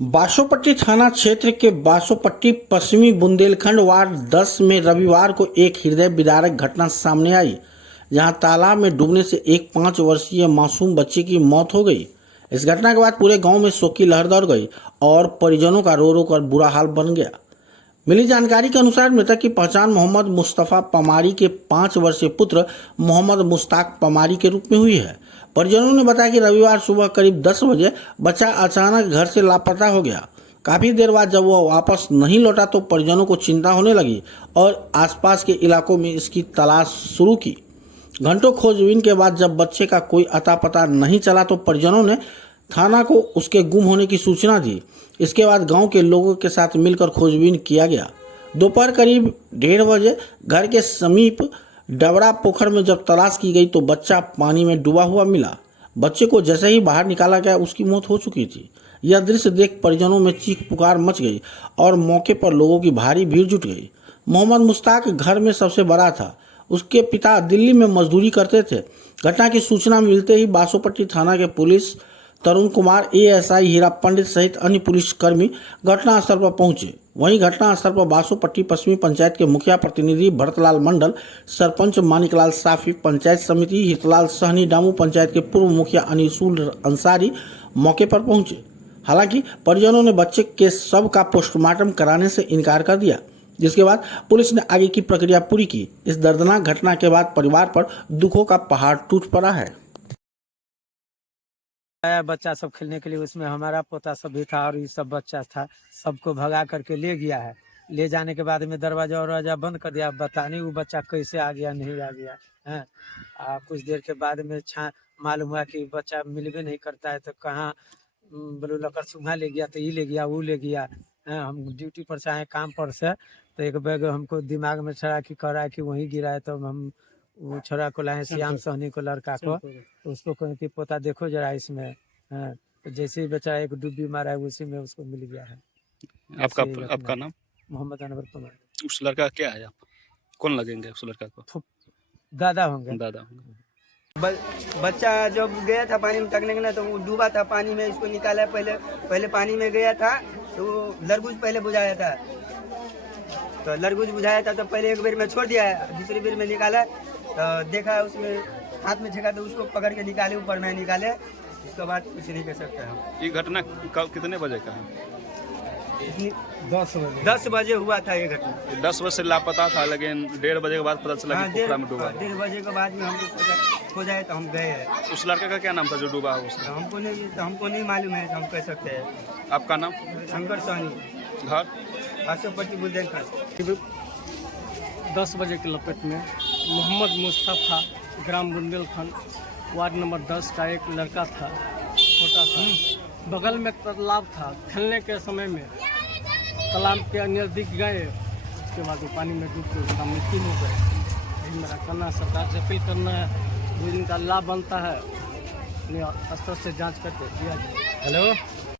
बासोपट्टी थाना क्षेत्र के बासोपट्टी पश्चिमी बुंदेलखंड वार्ड 10 में रविवार को एक हृदय विदारक घटना सामने आई, जहां तालाब में डूबने से एक 5 वर्षीय मासूम बच्चे की मौत हो गई। इस घटना के बाद पूरे गांव में शोक की लहर दौड़ गई और परिजनों का रो रो कर बुरा हाल बन गया। मिली जानकारी के अनुसार मृतक की पहचान मोहम्मद मुस्तफ़ा पमारी के 5 वर्षीय पुत्र मोहम्मद मुश्ताक पमारी के रूप में हुई है। परिजनों ने बताया कि रविवार सुबह करीब 10 बजे बच्चा अचानक घर से लापता हो गया। काफी देर बाद जब वह वापस नहीं लौटा तो परिजनों को चिंता होने लगी और आसपास के इलाकों में इसकी तलाश शुरू की। घंटों खोजबीन के बाद जब बच्चे का कोई अता पता नहीं चला तो परिजनों ने थाना को उसके गुम होने की सूचना दी। इसके बाद गांव के लोगों के साथ मिलकर खोजबीन किया गया। दोपहर करीब 1:30 बजे घर के समीप डबरा पोखर में जब तलाश की गई तो बच्चा पानी में डूबा हुआ मिला। बच्चे को जैसे ही बाहर निकाला गया उसकी मौत हो चुकी थी। यह दृश्य देख परिजनों में चीख पुकार मच गई और मौके पर लोगों की भारी भीड़ जुट गई। मोहम्मद मुश्ताक घर में सबसे बड़ा था। उसके पिता दिल्ली में मजदूरी करते थे। घटना की सूचना मिलते ही बासोपट्टी थाना के पुलिस तरुण कुमार, एएसआई हीरा पंडित सहित अन्य पुलिसकर्मी घटनास्थल पर पहुंचे। वहीं घटनास्थल पर बासोपट्टी पश्चिमी पंचायत के मुखिया प्रतिनिधि भरतलाल मंडल, सरपंच मानिकलाल साफी, पंचायत समिति हितलाल सहनी डामू, पंचायत के पूर्व मुखिया अनीसुल अंसारी मौके पर पहुंचे। हालांकि परिजनों ने बच्चे के शव का पोस्टमार्टम कराने से इनकार कर दिया, जिसके बाद पुलिस ने आगे की प्रक्रिया पूरी की। इस दर्दनाक घटना के बाद परिवार पर दुखों का पहाड़ टूट पड़ा है। आया बच्चा सब खेलने के लिए, उसमें हमारा पोता सब भी था और ये सब बच्चा था, सबको भगा करके ले गया है। ले जाने के बाद में दरवाजा वरवाजा बंद कर दिया। बता नहीं वो बच्चा कैसे आ गया नहीं आ गया है। कुछ देर के बाद में मालूम हुआ कि बच्चा मिलवे नहीं करता है, तो कहाँ बोलो लकर सुहा ले गया, तो ये ले गया वो ले गया है। हम ड्यूटी पर से आए काम पर से, तो एक बैग हमको दिमाग में चढ़ा कि कह रहा है कि वहीं गिरा है। तो हम वो छोरा को लाए, श्याम सहनी को, लड़का को, उसको कहें कि पोता देखो जरा इसमें है। तो जैसे ही बच्चा एक डुब्बी मारा है उसी में उसको मिल गया है। आपका नाम? मोहम्मद अनवर कुमार। उस लड़का क्या है? आप कौन लगेंगे उस लड़का को? दादा होंगे। दादा होंगे। बच्चा जब गया था पानी में तकने के ना, तो वो डूबा था पानी में। इसको निकाला पहले पानी में गया था, तो लरगुज पहले बुझाया था। तो लरगुज बुझाया था तो पहले एक बेर में छोड़ दिया है, दूसरी बेर में निकाला तो देखा उसमें हाथ में छेका, तो उसको पकड़ के निकाले, ऊपर में निकाले। इसके बाद कुछ नहीं कर सकते हम। ये घटना कितने बजे का है? 10 बजे हुआ था ये घटना। 10 बजे से लापता था, लेकिन 1:30 बजे के बाद पता चला कि पोखरा में डूबा। 1:30 बजे के बाद में हमको खोजा है तो हम गए हैं। उस लड़के का क्या नाम था जो डूबा है? उसका हमको नहीं मालूम है, हम कह सकते हैं। आपका नाम? शंकर सहनी, घर? बासोपट्टी बुंदेलखंड। 10 बजे के लपेट में मोहम्मद मुस्तफ़ा, ग्राम बुंदेलखंड, वार्ड नंबर 10 का एक लड़का था, छोटा सा। बगल में तालाब था। खेलने के समय में तालाब के नज़दीक गए, उसके बाद वो पानी में डूब के उसका मृत्यु हो गए। यही मेरा करना, सरकार से अपील करना है, जो इनका लाभ बनता है अपने स्तर से जांच करके दिया जाए। हेलो।